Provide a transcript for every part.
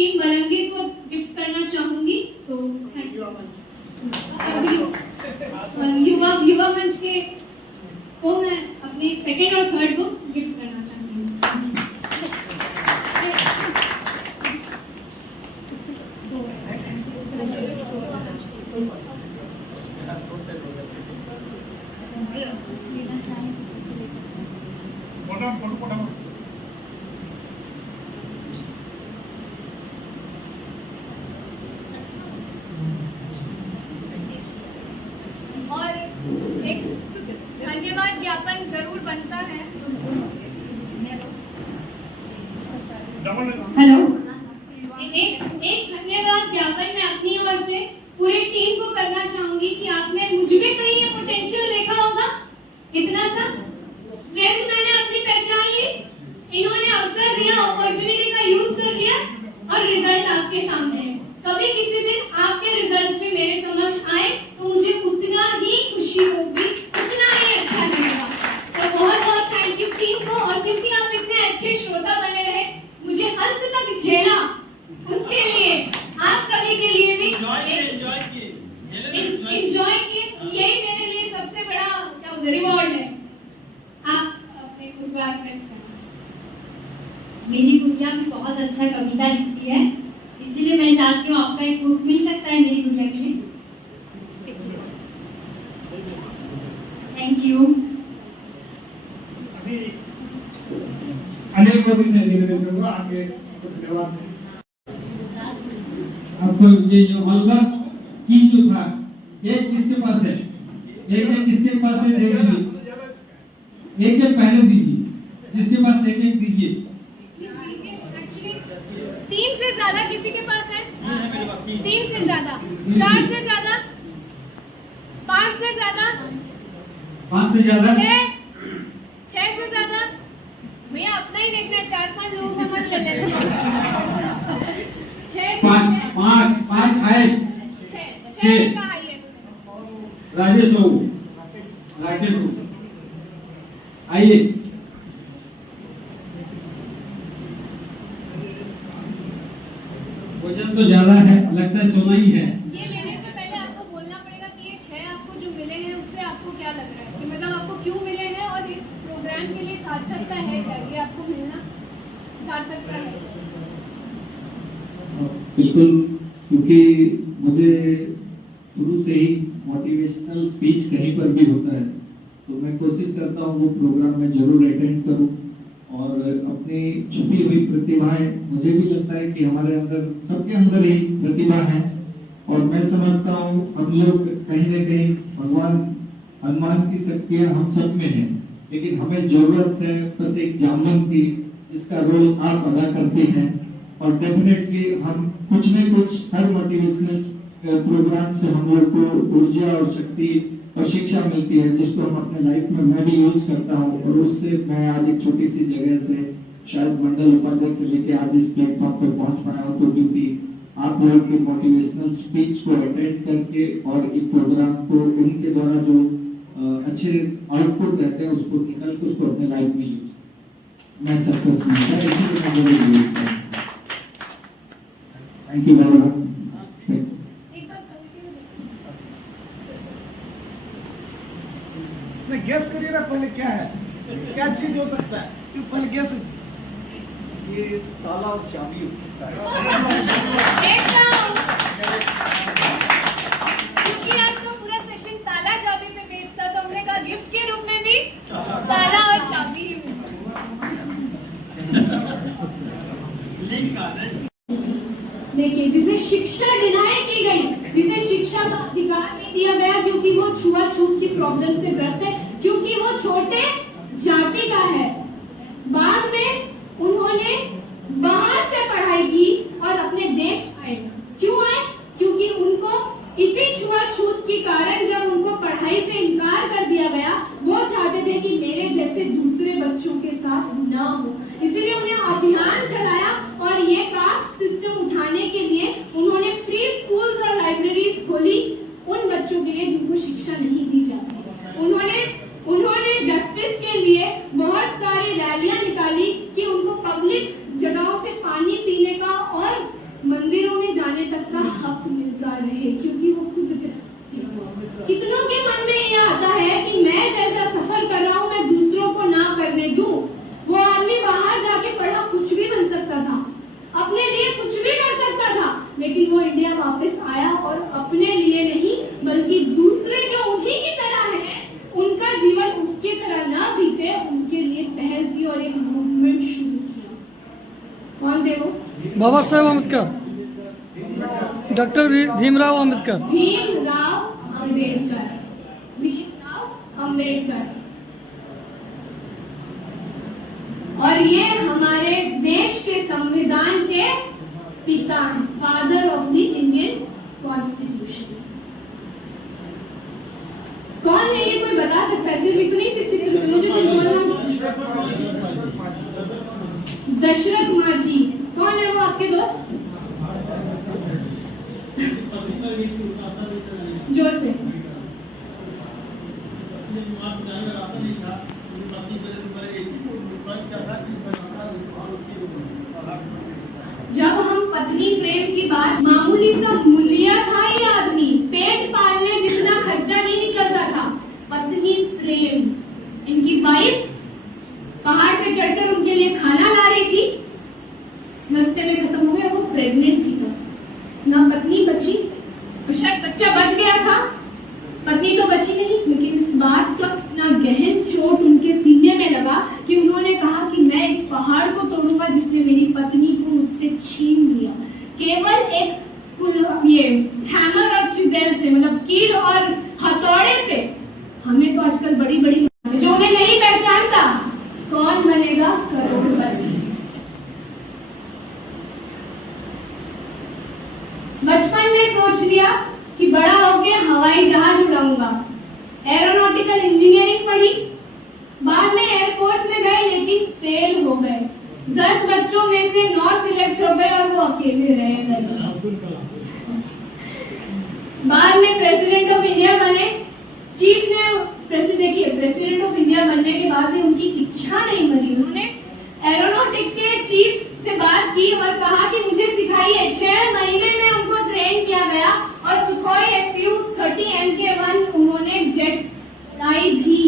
Team Malangi को gift करना चाहूंगी। तो युवा मंच के को मैं अपनी सेकेंड और थर्ड बुक गिफ्ट करना चाहूंगी। और एक धन्यवाद ज्ञापन जरूर बनता है। हेलो, एक धन्यवाद ज्ञापन मैं अपनी ओर से पूरी टीम को करना चाहूंगी कि आपने मुझ में कहीं ये पोटेंशियल देखा होगा। इतना सा स्ट्रेंथ मैंने अपनी पहचान ली, इन्होंने अवसर दिया, अपॉर्चुनिटी का यूज कर लिया और रिजल्ट आपके सामने है। कभी किसी दिन आपके रिजल्ट्स भी मेरे समक्ष आए तो मुझे उतना ही खुशी होगी, उतना ही अच्छा लगेगा। तो बहुत बहुत थैंक यू टीम को। और क्योंकि आप इतने अच्छे श्रोता बने रहे, मुझे अंत तक झेला, उसके लिए आप सभी के लिए भी एंजॉय किए, यही मेरे लिए सबसे बड़ा क्या रिवॉर्ड है। आप अपने गुजार में मेरी गुड़िया भी बहुत अच्छा कविता लिखती है, इसीलिए मैं चाहती हूँ आपका एक बुक मिल सकता है मेरी गुड़िया के लिए। Thank you. अनिल मोदी से निवेदन आगे धन्यवाद। आपको ये जो मलबा की जो था, एक किसके पास है, एक किसके पास है, एक पहले दीजिए, जिसके पास एक दीजिए। तीन से ज्यादा किसी के पास है? तीन से ज्यादा, चार से ज्यादा, पाँच से ज्यादा, छह से ज्यादा। भैया अपना ही देखना है, 4-5 लोगों को मत ले लेना। पाँच हाईएस्ट, छह का हाईएस्ट। राजेश बाबू आइए। वजन तो ज्यादा है, लगता है सोना ही है। ये लेने से पहले आपको बोलना पड़ेगा कि ये 6 आपको जो मिले हैं उससे आपको क्या लग रहा है, कि मतलब आपको क्यों मिले हैं और इस प्रोग्राम के लिए सार्थकता है क्या, ये आपको मिलना सार्थकता है। बिल्कुल, क्योंकि मुझे शुरू से ही मोटिवेशनल स्पीच कहीं पर भी होता है तो मैं कोशिश करता हूँ वो प्रोग्राम में जरूर अटेंड करूँ और अपनी छुपी हुई प्रतिभाएं, मुझे भी लगता है कि हमारे अंदर, सबके अंदर ही प्रतिभा है और मैं समझता हूँ हम लोग कहीं न कहीं भगवान हनुमान की शक्तियाँ हम सब में हैं, लेकिन हमें जरूरत है बस एक जामन की, जिसका रोल आप अदा करते हैं। और डेफिनेटली हम कुछ न कुछ हर मोटिवेशनल प्रोग्राम से हम लोग को ऊर्जा और शक्ति और शिक्षा मिलती है, जिसको हम अपने लाइफ में मैं भी यूज करता हूँ और उससे मैं आज एक छोटी सी जगह से शायद मंडल उपाध्यक्ष से लेके आज इस प्लेटफॉर्म पर पहुंच पाया हूँ। तो क्योंकि आप लोग के मोटिवेशनल स्पीच को अटेंड करके और इस प्रोग्राम को उनके द्वारा जो अच्छे आउटपुट रहते हैं उसको निकल के उसको अपने लाइफ में यूज मैं सक्सेस मिलता है, इसीलिए मैं जरूर यूज करता हूँ। Thank you very much. Gas करिए ना पहले क्या है, क्या चीज हो सकता है, क्यों पहले गैस। ये ताला और चाबी हो सकता है। क्योंकि आज का पूरा सेशन ताला चाबी पे बेस्ड था, तो हमने कहा गिफ्ट के रूप में भी ताला और चाबी ही देखिए, जिसे शिक्षा डिनाई की गई, जिसे शिक्षा का अधिकार नहीं दिया गया क्योंकि वो छुआछूत की प्रॉब्लम से ग्रस्त है, क्योंकि वो छोटे जाति का है। बाद में उन्होंने बाहर से पढ़ाई की और अपने देश आए। क्यों आए? क्योंकि उनको इसी छुआछूत के कारण जब उनको पढ़ाई से इनकार कर दिया गया, वो चाहते थे कि मेरे जैसे दूसरे बच्चों के साथ ना हो, इसलिए उन्हें अभियान चलाया और ये कास्ट सिस्टम उठाने के लिए उन्होंने फ्री स्कूल्स और लाइब्रेरीज खोली उन बच्चों के लिए जिनको शिक्षा नहीं दी जाती। उन्होंने जस्टिस के लिए बहुत सारी रैलियां निकाली कि उनको पब्लिक जगहों से पानी पीने का और खाने तक का हक मिलता रहे, क्योंकि वो खुद कितनों के मन में ये आता है कि मैं जैसा सफर कर रहा हूँ मैं दूसरों को ना करने दूं। वो आदमी बाहर जाके पढ़ा कुछ भी बन सकता था, अपने लिए कुछ भी कर सकता था, लेकिन वो इंडिया वापस आया और अपने लिए नहीं बल्कि दूसरे जो उन्हीं की तरह हैं उनका जीवन उसकी तरह ना बीते उनके लिए पहल की और एक मूवमेंट शुरू किया। कौन थे वो? बाबा साहेब अम्बेडकर, डॉक्टर भीमराव अम्बेडकर। भीमराव अम्बेडकर, भीमराव अम्बेडकर। और ये हमारे देश के संविधान के पिता हैं, father of the Indian constitution. कौन है ये, कोई बता सकता है? सिर्फ इतनी सी चित्र से मुझे कुछ बोलना। दशरथ माझी। कौन है वो आपके दोस्त? जोर से। जब हम पत्नी प्रेम की बात, मामूली सा मूल्य था ये आदमी, पेट पालने जितना खर्चा नहीं निकलता था। पत्नी प्रेम, इनकी वाइफ पहाड़ पे चढ़कर उनके लिए खाना ला रही थी, रास्ते में खत्म हो गया, वो प्रेग्नेंट थी। तो ना पत्नी बची और शायद बच्चा बच गया था, पत्नी तो बची नहीं, लेकिन इस बात का इतना गहन चोट उनके सीने में लगा कि उन्होंने कहा कि मैं इस पहाड़ को तोड़ूंगा जिसने मेरी पत्नी को मुझसे छीन लिया। केवल एक ये हैमर और चिजेल से, मतलब कील और हथौड़े से। हमें तो आजकल बड़ी बड़ी जो उन्हें नहीं पहचानता, कौन बनेगा करोड़पति। बचपन में सोच लिया कि बड़ा होके हवाई जहाज उड़ाऊंगा, एरोनॉटिकल इंजीनियरिंग पढ़ी, बाद में एयरफोर्स में गए लेकिन फेल हो गए। 10 बच्चों में से 9 सिलेक्ट हो गए और वो अकेले रह गए। बाद में प्रेसिडेंट ऑफ इंडिया बने। चीफ ने देखिए, प्रेसिडेंट ऑफ इंडिया बनने के बाद भी उनकी इच्छा नहीं मरी। उन्होंने एरोनॉटिक्स के चीफ से बात की और कहा कि मुझे सिखाइए। 6 महीने में उनको ट्रेन किया गया और सुखोई Su-30 Mk-1 उन्होंने जेट लाई भी।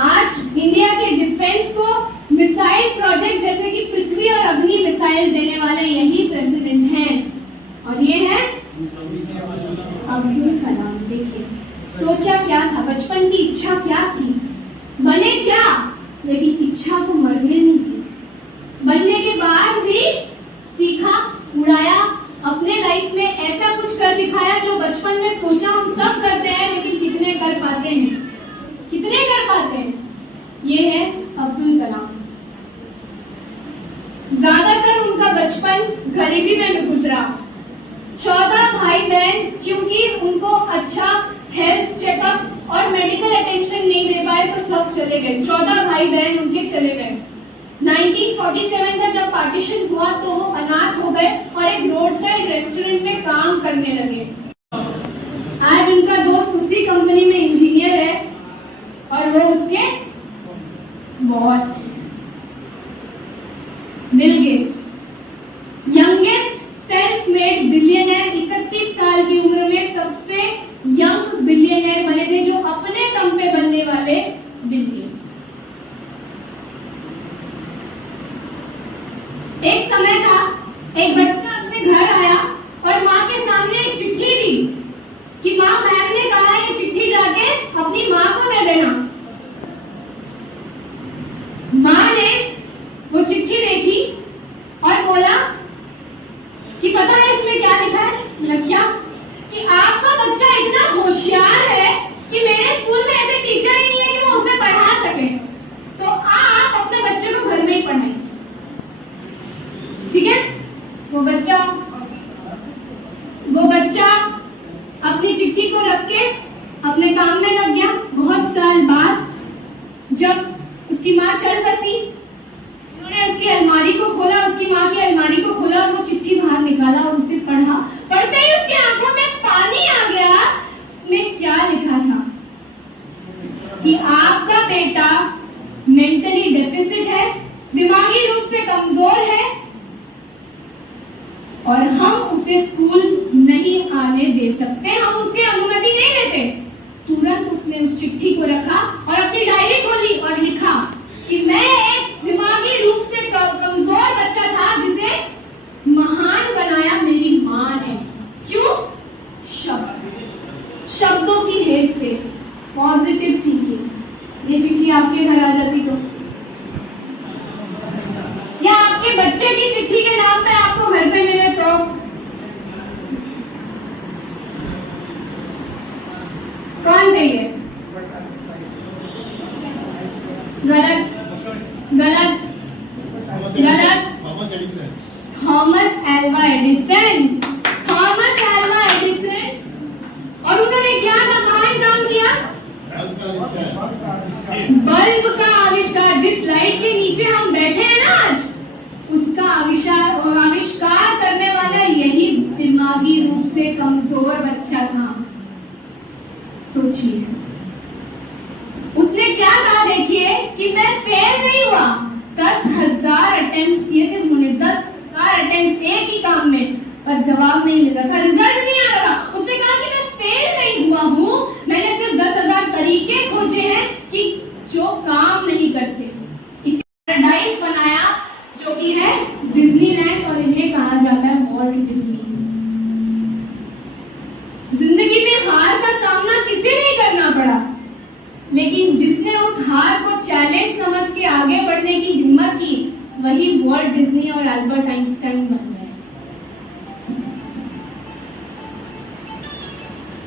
आज इंडिया के डिफेंस को मिसाइल प्रोजेक्ट जैसे कि पृथ्वी और अग्नि मिसाइल देने वाले यही प्रेसिडेंट हैं, और ये है अब्दुल कलाम। देखिए सोचा क्या था, बचपन की इच्छा क्या थी, बने क्या, लेकिन इच्छा तो मरने नहीं थी। बनने के बाद भी सीखा, उड़ाया, अपने लाइफ में ऐसा कुछ कर दिखाया जो बचपन में सोचा हम सब करते हैं, लेकिन कितने कर पाते हैं, कितने कर पाते हैं। ये है अब्दुल कलाम। ज्यादातर उनका बचपन गरीबी में गुजरा। 14 भाई बहन, क्योंकि उनको अच्छा हेल्थ चेकअप और मेडिकल अटेंशन नहीं दे पाए तो सब चले गए। 14 भाई बहन उनके चले गए। 1947 का जब पार्टीशन हुआ तो वो अनाथ हो गए और एक रोड साइड रेस्टोरेंट में काम करने लगे। आज उनका दोस्त उसी कंपनी में इंजीनियर है और वो उसके boss. Bill Gates, youngest self made billionaire, 31 साल की उम्र में सबसे यंग बिलियनर बने थे, जो अपने दम पे बनने वाले बिल गेट्स। एक समय था, एक बच्चा अपने घर आया और माँ के सामने एक चिट्ठी दी कि माँ, मैम ने कहा ये चिट्ठी जाके अपनी माँ को दे देना। माँ ने वो चिट्ठी देखी और बोला कि पता है इसमें क्या लिखा है? क्या? कि आपका बच्चा इतना होशियार है कि मेरे स्कूल में ऐसे टीचर ही नहीं है कि वो उसे पढ़ा सके, तो आप अपने बच्चे को घर में ही पढ़ाएं। ठीक है? वो बच्चा अपनी चिट्ठी को रख के अपने काम में लग गया। बहुत साल बाद जब उसकी माँ चल बसी, उन्होंने उसकी अलमारी को खोला, उसकी माँ की अलमारी को खोला और वो चिट्ठी बाहर निकाला और उसे पढ़ा। पढ़ते ही उसकी आंखों में पानी आ गया। उसमें क्या लिखा था कि आपका बेटा मेंटली डेफिसिट है, दिमागी रूप से कमजोर है और हम उसे स्कूल नहीं आने दे सकते, हम उसकी अनुमति नहीं देते। तुरंत उसने उस चिट्ठी को रखा और अपनी डायरी खोली और लिखा कि मैं एक दिमागी रूप से कमजोर बच्चा था जिसे महान बनाया मेरी माँ ने। क्यों? शब्दों की हेरफेर, पॉजिटिव थिंकिंग। ये चिट्ठी आपके घर आ जाती तो, या आपके बच्चे की चिट्ठी के नाम पे आपको घर पे मिले तो, कौन कहिए? गलत गलत गलत। Thomas Alva Edison, Thomas Alva Edison. और उन्होंने क्या काम किया? बल्ब का आविष्कार। जिस लाइट के नीचे हम बैठे हैं ना आज, उसका आविष्कार करने वाला यही दिमागी रूप से कमजोर बच्चा था। सोचिए, उसने क्या कहा? देखिए कि मैं फेल नहीं हुआ। 10,000 अटेम्प्ट्स किए थे उन्होंने, 10,000 अटेम्प्ट्स एक ही काम में, पर जवाब नहीं मिल रहा था, रिजल्ट नहीं आ रहा। उसने कहा कि मैं फेल नहीं हुआ हूँ, मैंने सिर्फ 10,000 तरीके खोजे हैं कि जो काम नहीं करते। इसी पैराडाइज बनाया जो कि है डिज्नीलैंड, और इन्हें कहा जाता है वॉल्ट डिज्नी। जिंदगी में हार का सामना किसे नहीं करना पड़ा, लेकिन जिसने उस हार को चैलेंज समझ के आगे बढ़ने की हिम्मत की, वही वॉल्ट डिज्नी और अल्बर्ट आइंस्टाइन बन गए।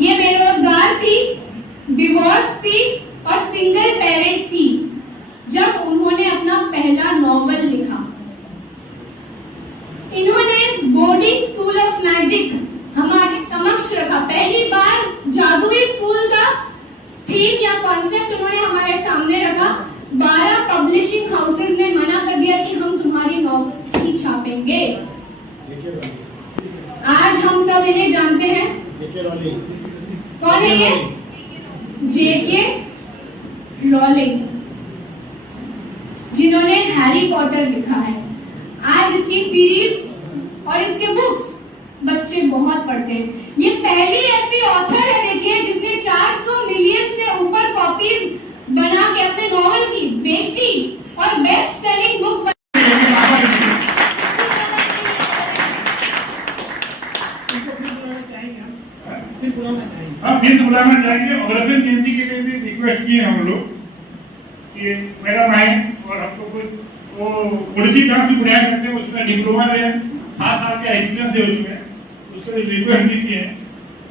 ये बेरोजगार थी, डिवोर्स थी और सिंगल पेरेंट थी जब उन्होंने अपना पहला नॉवल लिखा। इन्होंने बोर्डिंग स्कूल ऑफ मैजिक हमारे समक्ष रखा। पहली बार जादुई स्कूल का थीम या कॉन्सेप्ट उन्होंने हमारे सामने रखा। 12 पब्लिशिंग हाउसेज ने मना कर दिया कि हम तुम्हारी नॉवेल्स ही छापेंगे। आज हम सब इन्हें जानते हैं। कौन है ये? जेके रॉलिंग, जिन्होंने हैरी पॉटर लिखा है। आज इसकी सीरीज और इसके बुक्स बच्चे बहुत पढ़ते हैं। ये पहली ऐसी ऑथर है, देखिए, जिसने 400 मिलियन से ऊपर कॉपीज बना के अपने नॉवल की बेची और बेस्ट सेलिंग बुक फिर बुलाना चाहेंगे। ऑपरेशन जयंती के लिए भी रिक्वेस्ट किए हम लोग कि मैडम आए और हमको कुछ वो पुलिसी काम भी बुलाया करते हैं, उसमें डिप्लोमा में 7 साल का एक्सपीरियंस है, उसमें रिक्वेस्ट भी किए।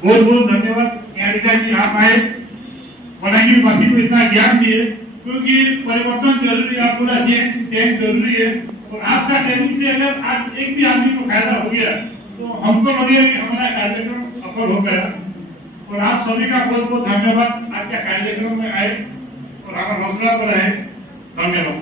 बहुत बहुत धन्यवाद यारिका जी, आप आए, बलांगीर वासी को इतना ज्ञान दिए, क्योंकि परिवर्तन जरूरी है, पूरा चेंज जरूरी है। और आपका ट्रेनिंग से अगर आज एक भी आदमी को फायदा हो गया तो हमको लगेगा कि हमारा कार्यक्रम सफल हो गया। और आप सभी का बहुत बहुत धन्यवाद, आज के कार्यक्रम में आए और हमारा हौसला बढ़ाए। धन्यवाद।